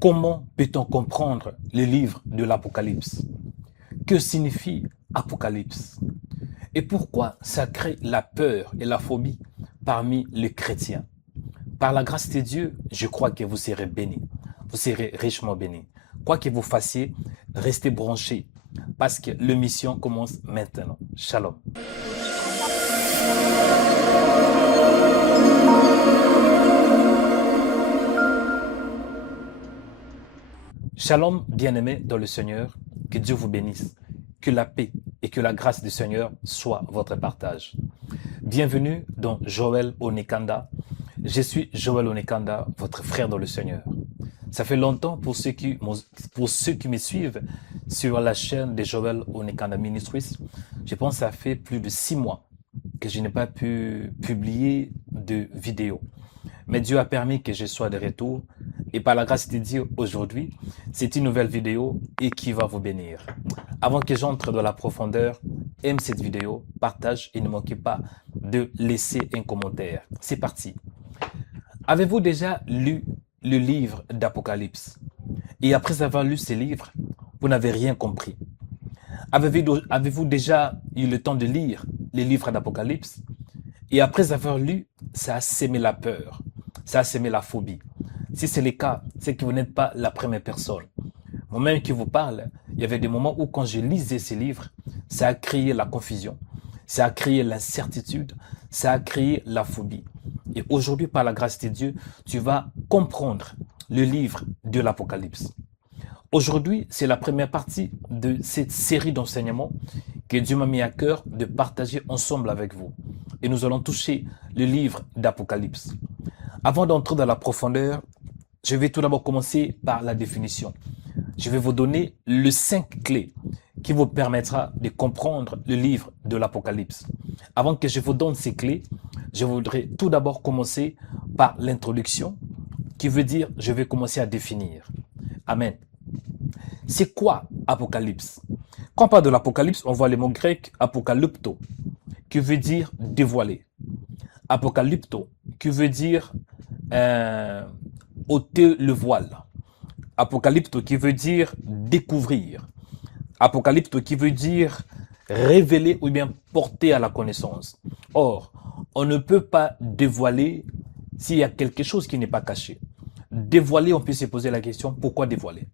Comment peut-on comprendre le livre de l'Apocalypse? Que signifie Apocalypse? Et pourquoi ça crée la peur et la phobie parmi les chrétiens? Par la grâce de Dieu, je crois que vous serez bénis. Vous serez richement bénis. Quoi que vous fassiez, restez branchés parce que l'émission commence maintenant. Shalom. Shalom, bien-aimés dans le Seigneur, que Dieu vous bénisse, que la paix et que la grâce du Seigneur soient votre partage. Bienvenue dans Joël Onekanda. Je suis Joël Onekanda, votre frère dans le Seigneur. Ça fait longtemps pour ceux qui me suivent sur la chaîne de Joël Onekanda Ministries. Je pense que ça fait plus de 6 mois que je n'ai pas pu publier de vidéo. Mais Dieu a permis que je sois de retour. Et par la grâce de Dieu, aujourd'hui, c'est une nouvelle vidéo et qui va vous bénir. Avant que j'entre dans la profondeur, aime cette vidéo, partage et ne manquez pas de laisser un commentaire. C'est parti. Avez-vous déjà lu le livre d'Apocalypse? Et après avoir lu ce livre, vous n'avez rien compris. Avez-vous déjà eu le temps de lire les livres d'Apocalypse? Et après avoir lu, ça a sémé la peur, ça a sémé la phobie. Si c'est le cas, c'est que vous n'êtes pas la première personne. Moi-même qui vous parle, il y avait des moments où quand je lisais ces livres, ça a créé la confusion, ça a créé l'incertitude, ça a créé la phobie. Et aujourd'hui, par la grâce de Dieu, tu vas comprendre le livre de l'Apocalypse. Aujourd'hui, c'est la première partie de cette série d'enseignements que Dieu m'a mis à cœur de partager ensemble avec vous. Et nous allons toucher le livre d'Apocalypse. Avant d'entrer dans la profondeur, je vais tout d'abord commencer par la définition. Je vais vous donner les 5 clés qui vous permettra de comprendre le livre de l'Apocalypse. Avant que je vous donne ces clés, je voudrais tout d'abord commencer par l'introduction, qui veut dire je vais commencer à définir. Amen. C'est quoi Apocalypse? Quand on parle de l'Apocalypse, on voit le mot grec apokalypto, qui veut dire dévoiler. Apokalypto, qui veut dire ôter le voile. Apocalypto, qui veut dire découvrir. Apocalypto, qui veut dire révéler ou bien porter à la connaissance. Or, on ne peut pas dévoiler s'il y a quelque chose qui n'est pas caché. Dévoiler, on peut se poser la question, pourquoi dévoiler?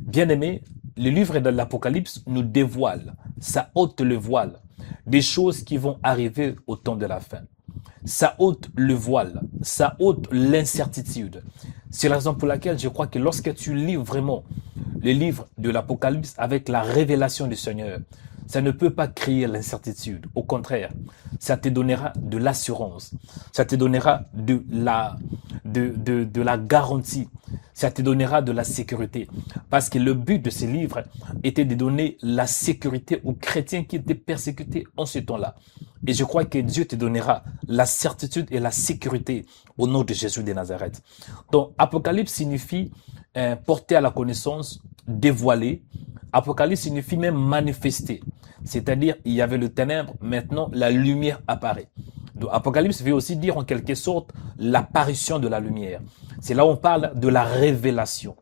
Bien-aimé, le livre de l'Apocalypse nous dévoile, ça ôte le voile des choses qui vont arriver au temps de la fin. Ça ôte le voile, ça ôte l'incertitude. C'est la raison pour laquelle je crois que lorsque tu lis vraiment le livre de l'Apocalypse avec la révélation du Seigneur, ça ne peut pas créer l'incertitude. Au contraire, ça te donnera de l'assurance, ça te donnera de la garantie, ça te donnera de la sécurité. Parce que le but de ce livre était de donner la sécurité aux chrétiens qui étaient persécutés en ce temps-là. Et je crois que Dieu te donnera la certitude et la sécurité au nom de Jésus de Nazareth. Donc, Apocalypse signifie porter à la connaissance, dévoiler. Apocalypse signifie même manifester. C'est-à-dire, il y avait le ténèbre, maintenant la lumière apparaît. Donc, Apocalypse veut aussi dire en quelque sorte l'apparition de la lumière. C'est là où on parle de la révélation.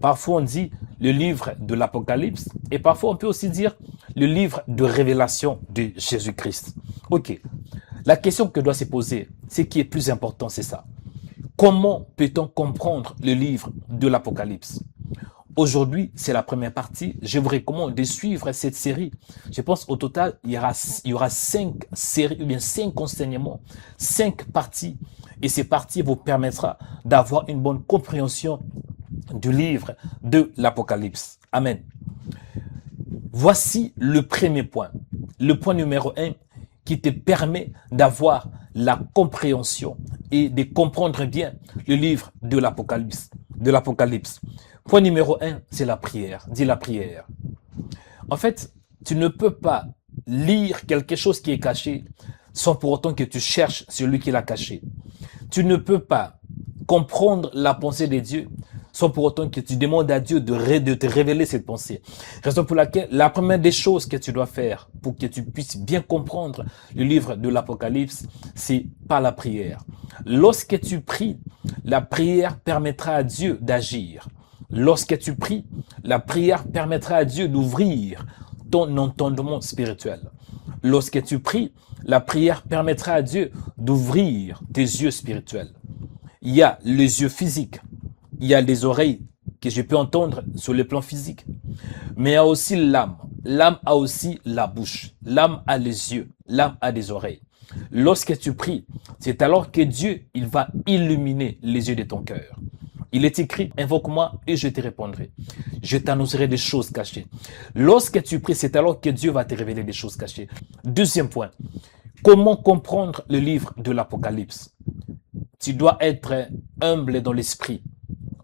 Parfois on dit le livre de l'Apocalypse et parfois on peut aussi dire le livre de révélation de Jésus-Christ. Ok, la question que doit se poser, ce qui est plus important, c'est ça. Comment peut-on comprendre le livre de l'Apocalypse? Aujourd'hui, c'est la première partie. Je vous recommande de suivre cette série. Je pense au total, il y aura 5 séries, ou bien 5 enseignements, 5 parties. Et ces parties vous permettra d'avoir une bonne compréhension du livre de l'Apocalypse. Amen. Voici le premier point. Le point numéro 1 qui te permet d'avoir la compréhension et de comprendre bien le livre de l'Apocalypse. Point numéro 1, c'est la prière. Dis la prière. En fait, tu ne peux pas lire quelque chose qui est caché sans pour autant que tu cherches celui qui l'a caché. Tu ne peux pas comprendre la pensée de Dieu sans pour autant que tu demandes à Dieu de te révéler cette pensée. Raison pour laquelle la première des choses que tu dois faire pour que tu puisses bien comprendre le livre de l'Apocalypse, c'est par la prière. Lorsque tu pries, la prière permettra à Dieu d'agir. Lorsque tu pries, la prière permettra à Dieu d'ouvrir ton entendement spirituel. Lorsque tu pries, la prière permettra à Dieu d'ouvrir tes yeux spirituels. Il y a les yeux physiques, il y a les oreilles que je peux entendre sur le plan physique, mais il y a aussi l'âme. L'âme a aussi la bouche, l'âme a les yeux, l'âme a des oreilles. Lorsque tu pries, c'est alors que Dieu il va illuminer les yeux de ton cœur. Il est écrit, invoque-moi et je te répondrai. Je t'annoncerai des choses cachées. Lorsque tu pries, c'est alors que Dieu va te révéler des choses cachées. Deuxième point, comment comprendre le livre de l'Apocalypse? Tu dois être humble dans l'esprit.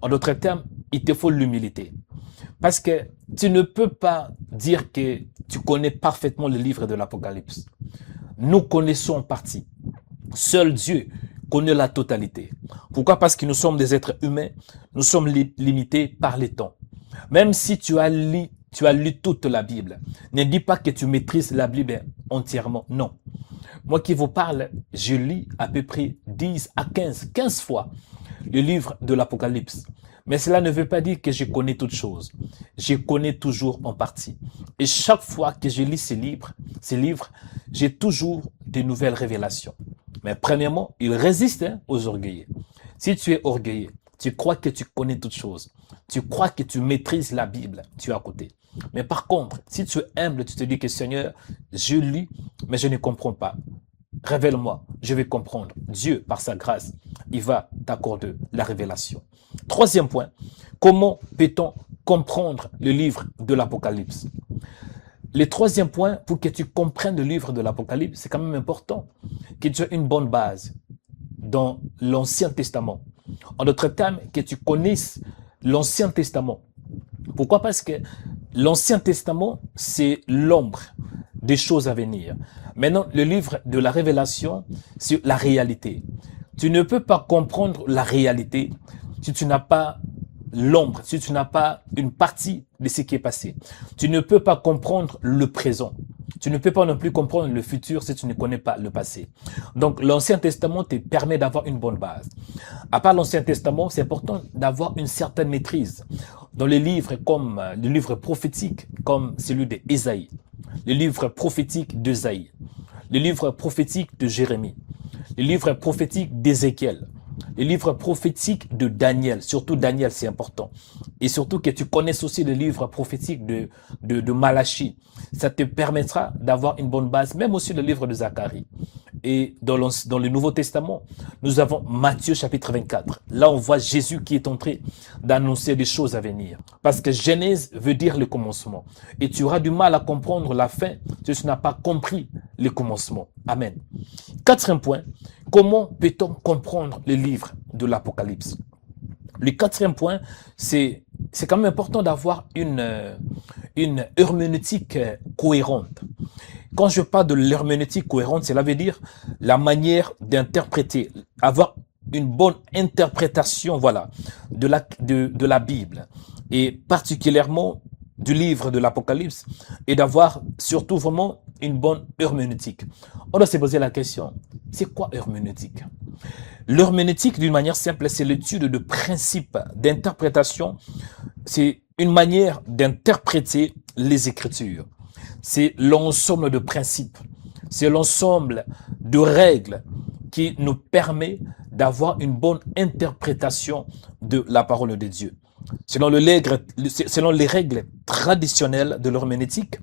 En d'autres termes, il te faut l'humilité. Parce que tu ne peux pas dire que tu connais parfaitement le livre de l'Apocalypse. Nous connaissons en partie. Seul Dieu connaît la totalité. Pourquoi? Parce que nous sommes des êtres humains, nous sommes limités par les temps. Même si tu as lu toute la Bible, ne dis pas que tu maîtrises la Bible entièrement. Non. Moi qui vous parle, je lis à peu près 10 à 15 fois le livre de l'Apocalypse. Mais cela ne veut pas dire que je connais toutes choses. Je connais toujours en partie. Et chaque fois que je lis ces livres, j'ai toujours de nouvelles révélations. Mais premièrement, il résiste aux orgueilleux. Si tu es orgueilleux, tu crois que tu connais toutes choses, tu crois que tu maîtrises la Bible, tu es à côté. Mais par contre, si tu es humble, tu te dis que Seigneur, je lis, mais je ne comprends pas. Révèle-moi, je vais comprendre. Dieu, par sa grâce, il va t'accorder la révélation. Troisième point, comment peut-on comprendre le livre de l'Apocalypse? Le troisième point, pour que tu comprennes le livre de l'Apocalypse, c'est quand même important que tu aies une bonne base dans l'Ancien Testament. En d'autres termes, que tu connaisses l'Ancien Testament. Pourquoi? Parce que l'Ancien Testament, c'est l'ombre des choses à venir. Maintenant, le livre de la Révélation, c'est la réalité. Tu ne peux pas comprendre la réalité si tu n'as pas l'ombre, si tu n'as pas une partie de ce qui est passé. Tu ne peux pas comprendre le présent. Tu ne peux pas non plus comprendre le futur si tu ne connais pas le passé. Donc, l'Ancien Testament te permet d'avoir une bonne base. À part l'Ancien Testament, c'est important d'avoir une certaine maîtrise dans les livres comme le livre prophétique, comme celui d'Ésaïe, le livre prophétique d'Ésaïe, le livre prophétique de Jérémie, le livre prophétique d'Ézéchiel, les livres prophétiques de Daniel, surtout Daniel, c'est important. Et surtout que tu connaisses aussi le livre prophétique de Malachie. Ça te permettra d'avoir une bonne base, même aussi le livre de Zacharie. Et dans le Nouveau Testament, nous avons Matthieu chapitre 24. Là, on voit Jésus qui est en train d'annoncer des choses à venir. Parce que Genèse veut dire le commencement. Et tu auras du mal à comprendre la fin si tu n'as pas compris le commencement. Amen. Quatrième point, comment peut-on comprendre le livre de l'Apocalypse? Le quatrième point, c'est quand même important d'avoir une herméneutique cohérente. Quand je parle de l'herméneutique cohérente, cela veut dire la manière d'interpréter, avoir une bonne interprétation, voilà, de la Bible, et particulièrement du livre de l'Apocalypse, et d'avoir surtout vraiment une bonne herméneutique. On doit se poser la question, c'est quoi herméneutique? L'herméneutique, d'une manière simple, c'est l'étude de principes d'interprétation. C'est une manière d'interpréter les Écritures. C'est l'ensemble de principes, c'est l'ensemble de règles qui nous permet d'avoir une bonne interprétation de la parole de Dieu. Selon les règles traditionnelles de l'herméneutique,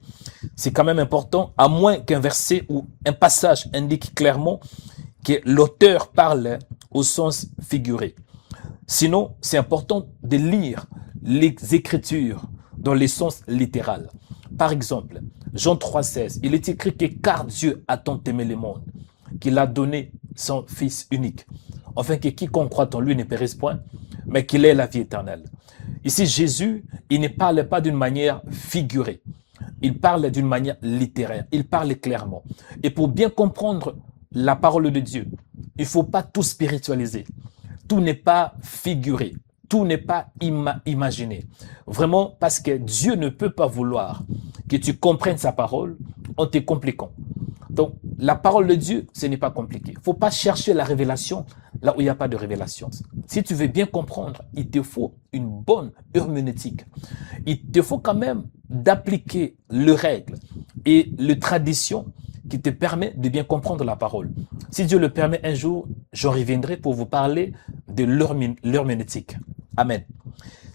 c'est quand même important, à moins qu'un verset ou un passage indique clairement que l'auteur parle au sens figuré. Sinon, c'est important de lire les Écritures dans le sens littéral. Par exemple, Jean 3,16, il est écrit que car Dieu a tant aimé le monde, qu'il a donné son Fils unique, afin que quiconque croit en lui ne périsse point, mais qu'il ait la vie éternelle. Ici, Jésus, il ne parle pas d'une manière figurée, il parle d'une manière littéraire, il parle clairement. Et pour bien comprendre la parole de Dieu, il ne faut pas tout spiritualiser. Tout n'est pas figuré, tout n'est pas imaginé. Vraiment, parce que Dieu ne peut pas vouloir que tu comprennes sa parole en te compliquant. Donc, la parole de Dieu, ce n'est pas compliqué. Il ne faut pas chercher la révélation là où il n'y a pas de révélation. Si tu veux bien comprendre, il te faut une bonne herméneutique. Il te faut quand même d'appliquer les règles et les traditions qui te permettent de bien comprendre la parole. Si Dieu le permet, un jour, j'en reviendrai pour vous parler de l'herméneutique. Amen.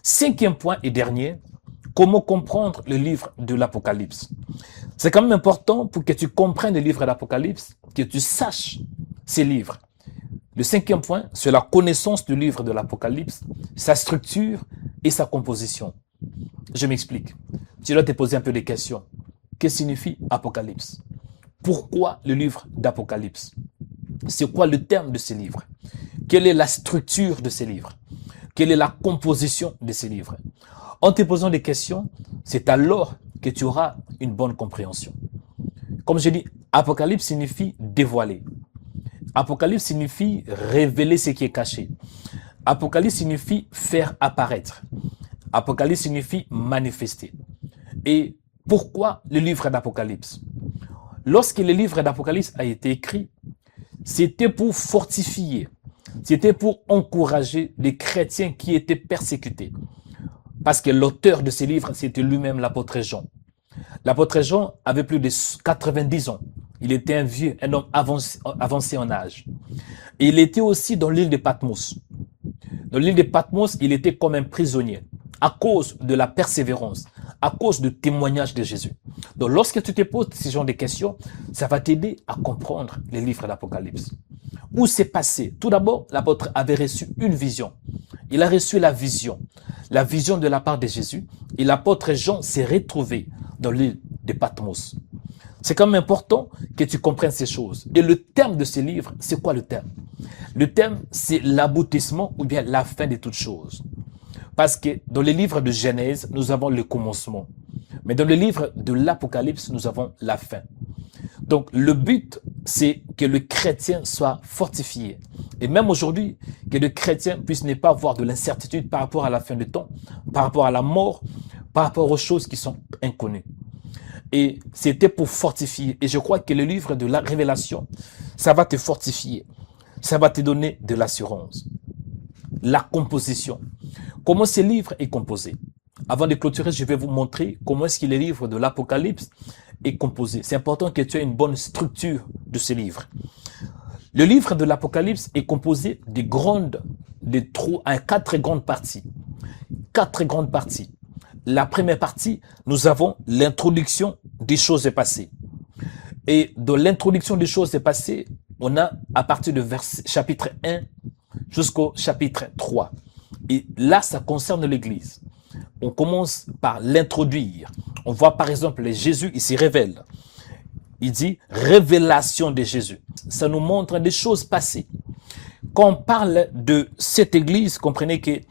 Cinquième point et dernier, comment comprendre le livre de l'Apocalypse. C'est quand même important pour que tu comprennes le livre de l'Apocalypse, que tu saches ces livres. Le cinquième point, c'est la connaissance du livre de l'Apocalypse, sa structure et sa composition. Je m'explique. Tu dois te poser un peu des questions. Que signifie Apocalypse? Pourquoi le livre d'Apocalypse? C'est quoi le terme de ces livres? Quelle est la structure de ces livres? Quelle est la composition de ces livres? En te posant des questions, c'est alors que tu auras une bonne compréhension. Comme je dis, Apocalypse signifie dévoiler. Apocalypse signifie révéler ce qui est caché. Apocalypse signifie faire apparaître. Apocalypse signifie manifester. Et pourquoi le livre d'Apocalypse? Lorsque le livre d'Apocalypse a été écrit, c'était pour fortifier, c'était pour encourager les chrétiens qui étaient persécutés. Parce que l'auteur de ces livres, c'était lui-même l'apôtre Jean. L'apôtre Jean avait plus de 90 ans. Il était un vieux, un homme avancé en âge. Et il était aussi dans l'île de Patmos. Dans l'île de Patmos, il était comme un prisonnier à cause de la persévérance, à cause du témoignage de Jésus. Donc lorsque tu te poses ce genre de questions, ça va t'aider à comprendre les livres d'Apocalypse. Où c'est passé? Tout d'abord, l'apôtre avait reçu une vision. Il a reçu la vision de la part de Jésus. Et l'apôtre Jean s'est retrouvé dans l'île de Patmos. C'est quand même important que tu comprennes ces choses. Et le terme de ces livres, c'est quoi le terme? Le terme, c'est l'aboutissement ou bien la fin de toutes choses. Parce que dans les livres de Genèse, nous avons le commencement. Mais dans le livre de l'Apocalypse, nous avons la fin. Donc, le but, c'est que le chrétien soit fortifié. Et même aujourd'hui, que le chrétien puisse ne pas avoir de l'incertitude par rapport à la fin du temps, par rapport à la mort, par rapport aux choses qui sont inconnues. Et c'était pour fortifier. Et je crois que le livre de la Révélation, ça va te fortifier. Ça va te donner de l'assurance. La composition. Comment ce livre est composé? Avant de clôturer, je vais vous montrer comment est-ce que le livre de l'Apocalypse est composé. C'est important que tu aies une bonne structure de ce livre. Le livre de l'Apocalypse est composé de quatre grandes parties. Quatre grandes parties. La première partie, nous avons l'introduction des choses passées. Et dans l'introduction des choses passées, on a à partir de chapitre 1 jusqu'au chapitre 3. Et là, ça concerne l'Église. On commence par l'introduire. On voit par exemple Jésus, il se révèle. Il dit révélation de Jésus. Ça nous montre des choses passées. Quand on parle de cette Église, comprenez que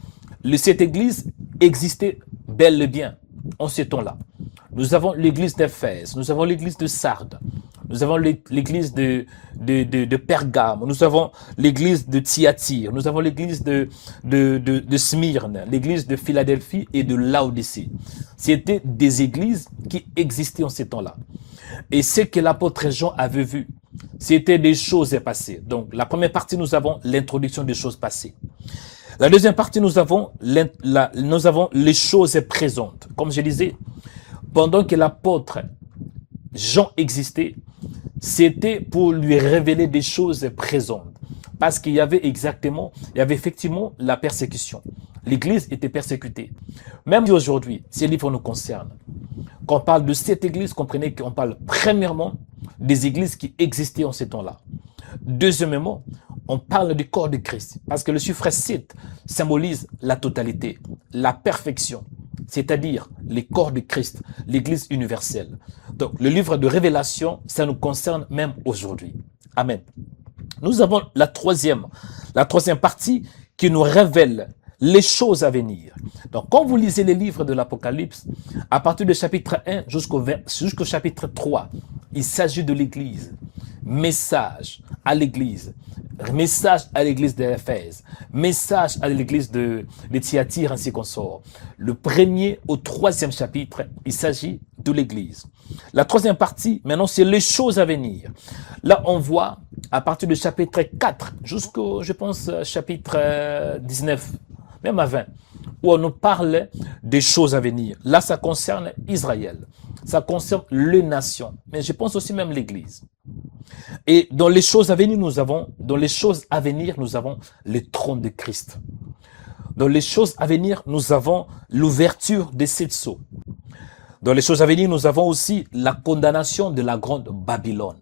cette Église existait bel et bien en ce temps-là. Nous avons l'église d'Éphèse, nous avons l'église de Sardes, nous avons l'église de Pergame, nous avons l'église de Thyatire, nous avons l'église de Smyrne, l'église de Philadelphie et de Laodicée. C'était des églises qui existaient en ce temps-là. Et ce que l'apôtre Jean avait vu, c'était des choses passées. Donc, la première partie, nous avons l'introduction des choses passées. La deuxième partie, nous avons les choses présentes. Comme je disais, pendant que l'apôtre Jean existait, c'était pour lui révéler des choses présentes. Parce qu'il y avait effectivement la persécution. L'Église était persécutée. Même aujourd'hui, ces livres nous concernent. Quand on parle de cette Église, comprenez qu'on parle premièrement des églises qui existaient en ces temps-là. Deuxièmement, on parle du corps de Christ, parce que le chiffre 7 symbolise la totalité, la perfection, c'est-à-dire les corps de Christ, l'Église universelle. Donc, le livre de Révélation, ça nous concerne même aujourd'hui. Amen. Nous avons la troisième partie qui nous révèle les choses à venir. Donc, quand vous lisez les livres de l'Apocalypse, à partir du chapitre 1 jusqu'au chapitre 3, il s'agit de l'Église. Message à l'Église. Message à l'église d'Éphèse, message à l'église de Thyatire, ainsi qu'on sort. Le premier au troisième chapitre, il s'agit de l'église. La troisième partie, maintenant, c'est les choses à venir. Là, on voit à partir du chapitre 4 jusqu'au, je pense, chapitre 19, même à 20, où on nous parle des choses à venir. Là, ça concerne Israël, ça concerne les nations, mais je pense aussi même l'Église. Et dans les choses à venir, nous avons le trône de Christ. Dans les choses à venir, nous avons l'ouverture des sept sceaux. Dans les choses à venir, nous avons aussi la condamnation de la grande Babylone.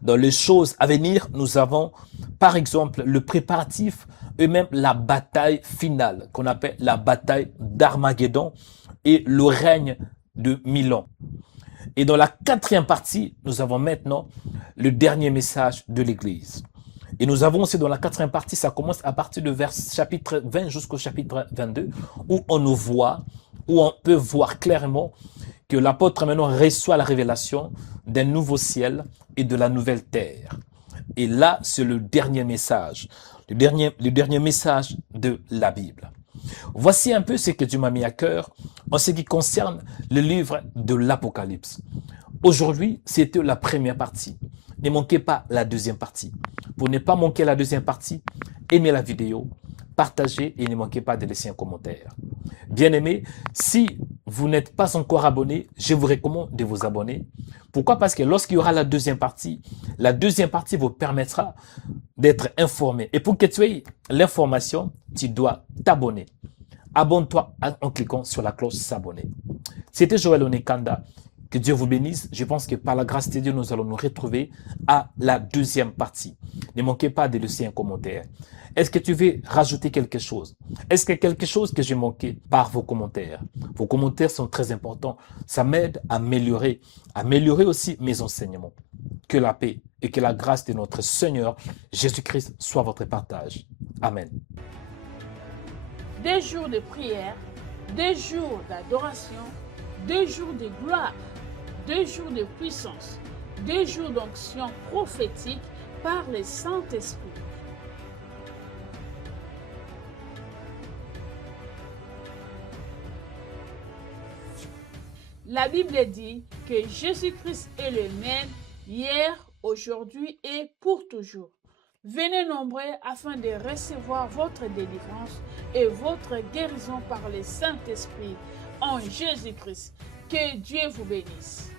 Dans les choses à venir, nous avons, par exemple, le préparatif et même la bataille finale, qu'on appelle la bataille d'Armageddon et le règne de Milan. Et dans la quatrième partie, nous avons maintenant le dernier message de l'Église. Et nous avons aussi dans la quatrième partie, ça commence à partir du chapitre 20 jusqu'au chapitre 22, où on nous voit, où on peut voir clairement que l'apôtre maintenant reçoit la révélation d'un nouveau ciel et de la nouvelle terre. Et là, c'est le dernier message, le dernier message de la Bible. Voici un peu ce que Dieu m'a mis à cœur en ce qui concerne le livre de l'Apocalypse. Aujourd'hui, c'était la première partie. Ne manquez pas la deuxième partie. Pour ne pas manquer la deuxième partie, aimez la vidéo, partagez et ne manquez pas de laisser un commentaire. Bien-aimés, si vous n'êtes pas encore abonné, je vous recommande de vous abonner. Pourquoi? Parce que lorsqu'il y aura la deuxième partie vous permettra d'être informé. Et pour que tu aies l'information, tu dois t'abonner. Abonne-toi en cliquant sur la cloche s'abonner. C'était Joël Onekanda. Que Dieu vous bénisse. Je pense que par la grâce de Dieu, nous allons nous retrouver à la deuxième partie. Ne manquez pas de laisser un commentaire. Est-ce que tu veux rajouter quelque chose? Est-ce qu'il y a quelque chose que j'ai manqué par vos commentaires? Vos commentaires sont très importants. Ça m'aide à améliorer aussi mes enseignements. Que la paix et que la grâce de notre Seigneur Jésus-Christ soit votre partage. Amen. Des jours de prière, des jours d'adoration, des jours de gloire, des jours de puissance, des jours d'onction prophétique par le Saint-Esprit. La Bible dit que Jésus-Christ est le même hier, aujourd'hui et pour toujours. Venez nombreux afin de recevoir votre délivrance et votre guérison par le Saint-Esprit en Jésus-Christ. Que Dieu vous bénisse.